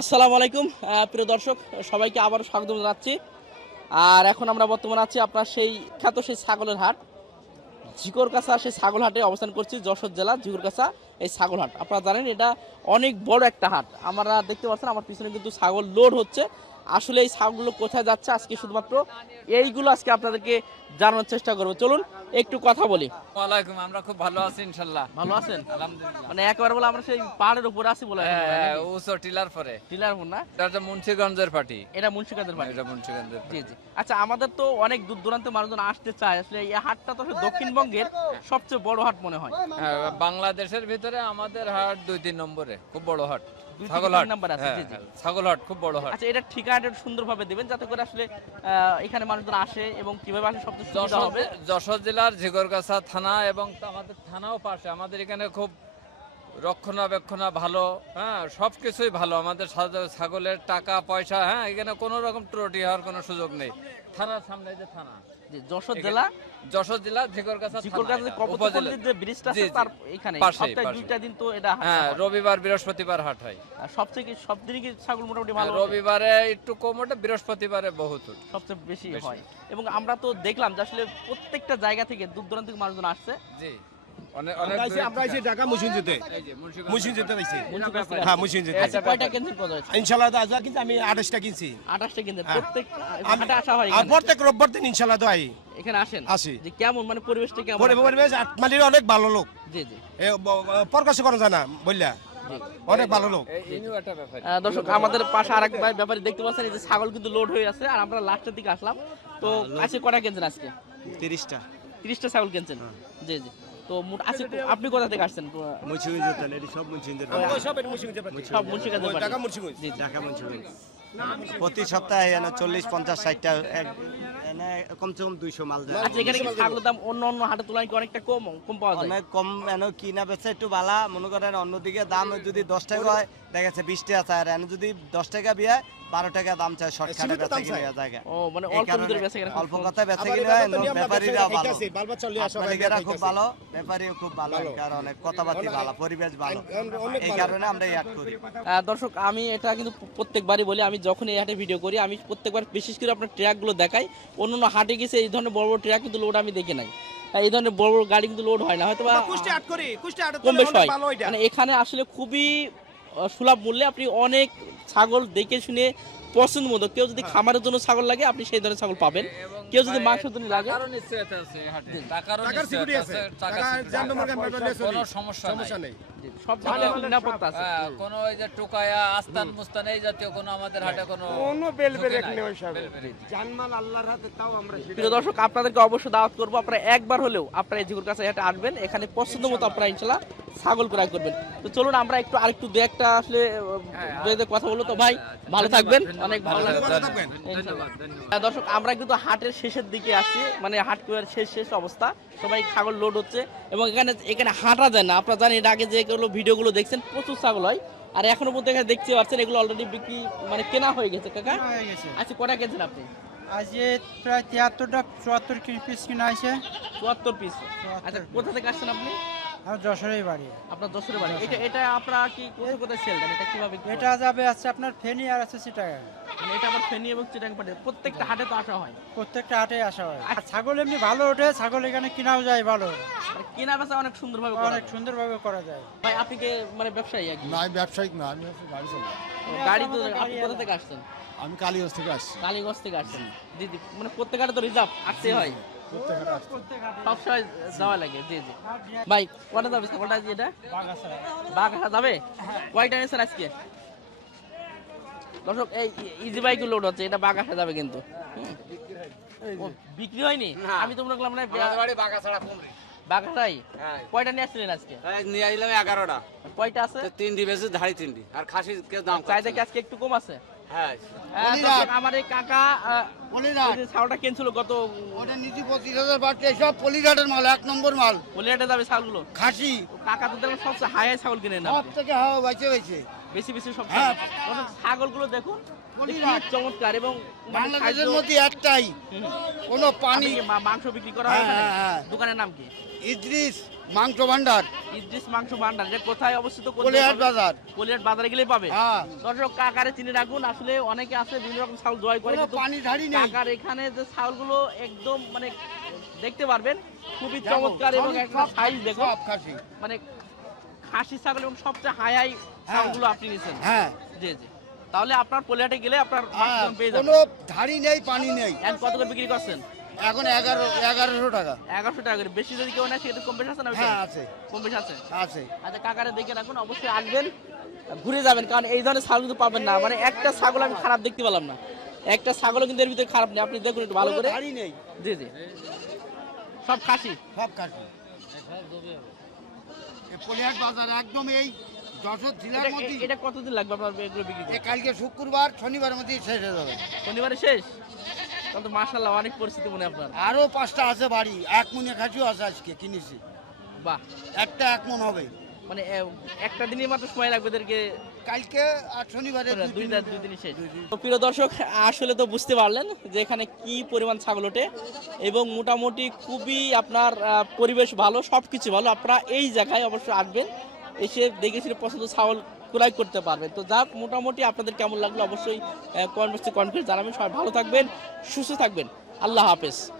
আসসালামু আলাইকুম প্রিয় দর্শক, সবাইকে আবারও স্বাগত জানাচ্ছি। আর এখন আমরা বর্তমানে আছি আপনার সেই খ্যাত সেই ছাগলের হাট। ঝিকরকাছা, সেই ছাগল হাটে অবস্থান করছি, যশোর জেলা ঝিকরকাছা, এই ছাগল হাট। আপনারা জানেন এটা অনেক বড় একটা হাট। আমরা দেখতে পাচ্ছেন, আমার পিছনে কিন্তু ছাগল লোড হচ্ছে। আসলে এই ছাগলগুলো কোথায় যাচ্ছে আজকে শুধুমাত্র এইগুলো আজকে আপনাদেরকে জানানোর চেষ্টা করব। চলুন একটু কথা বলি। ওয়ালাইকুম আমরা খুব ভালো আছি ইনশাল্লাহ। ভালো আছেন? আলহামদুলিল্লাহ। মানে একবার বলে আমরা সেই পাহাড়ের উপরে আছি বলে হ্যাঁ, উঁচু টিলার পরে। টিলার উপর না? এটা মুন্সিগঞ্জের পার্টি এটা মুন্সিকাদের বাড়ি এটা মুন্সিগঞ্জের জি জি। আচ্ছা আমাদের তো অনেক দূর দূরান্তে মানুষজন আসতে চায়। আসলে এই হাটটা তো দক্ষিণবঙ্গের সবচেয়ে বড় হাট মনে হয়। হ্যাঁ, বাংলাদেশের ভিতরে আমাদের হাট দুই তিন নম্বরে। খুব বড় হাট। ছাগল হাট। নাম্বার আছে, হ্যাঁ, জি, জি। ছাগল হাট খুব বড় হাট। আচ্ছা এটা ঠিকানাটা একটু সুন্দরভাবে দেবেন যাতে করে আসলে আহ, এখানে মানুষজন আসে এবং কীভাবে আসলে সবচেয়ে সুবিধা যশোর হবে। যশোর জেলার ঝিগরগাছা থানা এবং আমাদের থানাও পাশে। আমাদের এখানে খুব রক্ষণাবেক্ষণা ভালো হ্যাঁ সব কিছুই ভালো। আমাদের ছাগলের টাকা পয়সা হ্যাঁ এখানে কোনো রকম ত্রুটি হওয়ার কোনো সুযোগ নেই। থানার সামনে যে থানা। যশোর জেলা? যশোর জেলা ঝিগরগাছা যে ব্রিজটা আছে জি, জি। তার এখানে সপ্তাহে দুইটা দিন তো এটা হ্যাঁ রবিবার বৃহস্পতিবার হাট হয়। সবথেকে সব দিনই কি ছাগল মোটামুটি ভালো হ্যাঁ, রবিবারে একটু কম ওঠে বৃহস্পতিবারে বহুত সবচেয়ে বেশি। হয়। এবং আমরা তো দেখলাম যে আসলে প্রত্যেকটা জায়গা থেকে দূর দূরান্ত থেকে মানুষজন আসছে। জি। আমরা আইছি ঢাকা মুসিন যেতে এই যে মুন্সিগঞ্জ মুসিন যেতে আইছি হ্যাঁ মুসিন আচ্ছা, কয়টা কেন্দ্র কত ইনশাআল্লাহ তো কিন্তু আমি আঠাশটা কিনছি। আঠাশটা কেন্দ্র হ্যাঁ। প্রত্যেক আমি আসা হয় আর প্রত্যেক রোববার দিন ইনশাআল্লাহ তো এখানে আসেন? আসি। যে কেমন মানে পরিবেশটা কেমন? পরিবেশ আটমালির অনেক ভালো লোক। জি জি। প্রকাশ করা যায় না বললা অনেক ভালো লোক। দর্শক আমাদের পাশে আরেক ভাই ব্যাপারে দেখতে পাচ্ছেন এই যে ছাগল কিন্তু লোড হয়ে আছে আর আমরা লাস্টের দিকে আসলাম। তো আজকে কটা কিনছেন আজকে? তিরিশটা। তিরিশটা ছাগল কিনছেন? জি জি। তো মোট আজকে আপনি কোথা থেকে আসছেন? মুন্সিগঞ্জ সব মুন্সিগঞ্জের সব মুন্সিগঞ্জের ঢাকা মুন্সিগঞ্জ। জি জি। ঢাকা মুন্সিগঞ্জ। প্রতি সপ্তাহে এনে চল্লিশ পঞ্চাশ ষাটটা এক এনে কমসে কম দুইশো মাল যায় আচ্ছা এখানে কি ছাগলের দাম অন্য অন্য হাটের তুলনায় কি অনেকটা কম কম পাওয়া যায়? অনেক কম এনে কিনা বেচা একটু বালা। মনে করেন অন্যদিকে দাম যদি দশ টাকা হয় দেখা যাচ্ছে বিশ টাকা চায় আর এনে যদি দশ টাকা বিয়ে বারো টাকা দাম চায় শর্টকাটে সীমিত কিনে জায়গা ও মানে অল্প ভিতরে বেঁচে গেলে অল্প কথায় বেচে কিনে হয় ব্যাপারীরা ভালো। বালবা চলে আসা আপনাদেররা খুব ভালো ব্যাপারীও খুব ভালো কারণ কথাবার্তি ভালো পরিবেশ ভালো। এই কারণে আমরা এই হাট করি। দর্শক আমি এটা কিন্তু প্রত্যেকবারই বলি আমি যখন এই হাটে ভিডিও করি আমি প্রত্যেকবার বিশেষ করে আপনার ট্র্যাকগুলো দেখাই অন্য অন্য হাটে গেছে এই ধরনের বড় বড় ট্র্যাক কিন্তু লোড আমি দেখি নাই। এই ধরনের বড় বড় গাড়ি কিন্তু লোড হয় না হয়তো কম বেশ হয়। মানে এখানে আসলে খুবই সুলভ মূল্যে আপনি অনেক ছাগল দেখে শুনে পছন্দ মতো। কেউ যদি খামারের জন্য ছাগল লাগে আপনি সেই ধরনের ছাগল পাবেন। কেউ যদি মাংসের জন্য লাগে। কোনো সমস্যা নেই। সব নিরাপত্তা আছে। হ্যাঁ, কোনো ওই যে টোকায়া আস্তান মুস্তান এই জাতীয় কোনো আমাদের হাটে কোনো কোনো বেল ব্রেক নেই। ওইসব বেল জানমাল আল্লাহর হাতে তাও আমরা প্রিয় দর্শক আপনাদেরকে অবশ্যই দাওয়াত করব। আপনারা একবার হলেও আপনারা এই ঝিগুর কাছে হাটে আসবেন। এখানে পছন্দ মতো আপনারা ইনশাল্লাহ ছাগল ক্রয় করবেন। তো চলুন আমরা একটু আরেকটু দু একটা আসলে কথা বলব তো। ভাই ভালো থাকবেন। অনেক ভালো লাগবে দর্শক আমরা কিন্তু হাটের শেষের দিকে আসছি। মানে হাট শেষ শেষ অবস্থা। সবাই ছাগল লোড হচ্ছে। এবং এখানে এখানে হাঁটা যায় না। আপনারা জানেন আগে যেগুলো ভিডিওগুলো দেখছেন প্রচুর ছাগল হয়। আর এখনও পর্যন্ত এখানে দেখতে পাচ্ছেন এগুলো অলরেডি বিক্রি মানে কেনা হয়ে গেছে কাকা। আচ্ছা কটা কিনছেন আপনি? আজকে প্রায় তিয়াত্তরটা চুয়াত্তর পিস কিনা আছে চুয়াত্তর পিস আচ্ছা কোথা থেকে আসছেন আপনি? বাড়ি। আপনার দশের বাড়ি। এটা এটা আপনারা কি কোথায় কোথায় সেল দেন? এটা কীভাবে কি এটা যাবে আছে আপনার ফেনি আর আছে মানে এটা আবার ফেনী এবং চিটাং পাটে প্রত্যেকটা হাটে তো আসা হয়। প্রত্যেকটা হাটে আসা হয়। আর ছাগল এমনি ভালো ওঠে ছাগল এখানে কিনাও যায় ভালো। কেনা বেচা অনেক সুন্দরভাবে করা অনেক যায়। সুন্দরভাবে করা যায়। ভাই আপনি কি মানে ব্যবসায়ী একজন না ব্যবসায়িক না আমি হচ্ছে গাড়ি চালাই গাড়ি তো আপনি কোথা থেকে আসছেন? আমি কালীগঞ্জ থেকে আসছি। কালীগঞ্জ থেকে আসছেন। জি। মানে প্রত্যেক হাটে তো রিজার্ভ আসতে হয়। সব সময় যাওয়া লাগে জি জি। ভাই কটা যাবে জি এটা? বাঘাসা যাবে? কয়টা নিয়েছেন আজকে? দর্শক এই ইজি লোড হচ্ছে এটা বাঘাসা যাবে কিন্তু। বিক্রি হয়নি? আমি তো মনে করলাম না বাঘাসাই কয়টা নিয়ে আসছিলেন আজকে? নিয়ে আসলাম এগারোটা। কয়টা আছে? তিনটি বেশি ধাড়ি তিনটি। আর খাসি দাম কি আজকে একটু কম আছে? হ্যাঁ হ্যাঁ, আমার এই কাকা ছাগলটা কিনছিল গত ওটা নিচে পঁচিশ হাজার বাড়ছে সব পলিঘাটের মাল এক নম্বর মাল। বলিয়াটে যাবে ছাগলগুলো? খাসি। কাকা তো সবচেয়ে হাই হাই ছাগল কিনে না সব থেকে হাওয়া বাইছে বাইছে বেশি বেশি সব হ্যাঁ। ছাগলগুলো দেখুন চমৎকার এবং মানে বাংলাদেশের মধ্যে একটাই। কোনো পানি মাংস বিক্রি করা হয় হ্যাঁ? হ্যাঁ। দোকানের নাম কি? ইদ্রিস মাংস ভান্ডার। ইদ্রিস মাংস ভান্ডার এটা কোথায় অবস্থিত জায়গায়? বাজার। কলিহাট বাজারে গেলেই পাবে। দর্শক কাকারে চিনে রাখুন আসলে অনেকে আছে বিভিন্ন রকম ছাগল জয় করে পানি ধাড়ি নেই। কাকার এখানে যে ছাগলগুলো একদম মানে দেখতে পারবেন খুবই চমৎকার এবং একটা সাইজ দেখো মানে খাসি ছাগল এবং সবচেয়ে হাই হাই ছাগলগুলো আপনি নিছেন। হ্যাঁ। জি জি। তাহলে আপনার পলিহাটে গেলে আপনার হ্যাঁ, পেয়ে যাবেন। কোনো ধাড়ি নেই পানি নেই। এখন কত করে বিক্রি করছেন? এখন এগারো এগারোশো টাকা। এগারোশো টাকা করে। বেশি যদি কেউ নেয় কম বেশি আছে না ওইটা? হ্যাঁ আছে। কম বেশি আছে? আছে। আচ্ছা কাকারে দেখে রাখুন অবশ্যই আসবেন ঘুরে যাবেন কারণ এই ধরনের ছাগল কিন্তু পাবেন না। মানে একটা ছাগল আমি খারাপ দেখতে পেলাম না। একটা ছাগলও কিন্তু এর ভিতরে খারাপ নেই। আপনি দেখুন একটু ভালো করে। ধাড়ি নেই। জি জি। সব খাসি? সব খাসি। এ পলিহাট বাজার একদম এই যশোর জেলার মধ্যে এটা কতদিন লাগবে আপনার এগুলো বিক্রি করতে? কালকে শুক্রবার শনিবারের মধ্যে শেষ হয়ে যাবে। শনিবারে শেষ? তাহলে তো মার্শাল্লাহ অনেক পরিস্থিতি মনে হয় আপনার। আরও পাঁচটা আছে বাড়ি এক মনে খাসিও আছে আজকে কিনেছি। বাহ। একটা এক মন হবে। মানে একটা দিনই মাত্র সময় লাগবে এদেরকে কালকে আর শনিবারে দুই দিন- দুই দিনই শেষ। তো প্রিয় দর্শক আসলে তো বুঝতে পারলেন যে এখানে কি পরিমাণ ছাগল ওঠে এবং মোটামুটি খুবই আপনার পরিবেশ ভালো সব কিছু ভালো। আপনারা এই জায়গায় অবশ্যই আসবেন এসে দেখে শুনে পছন্দ ছাগল ক্রয় করতে পারবেন। তো যাক মোটামুটি আপনাদের কেমন লাগল অবশ্যই কনভার্সে কনফারেন্স জানাবেন। সবাই ভালো থাকবেন সুস্থ থাকবেন। আল্লাহ হাফেজ।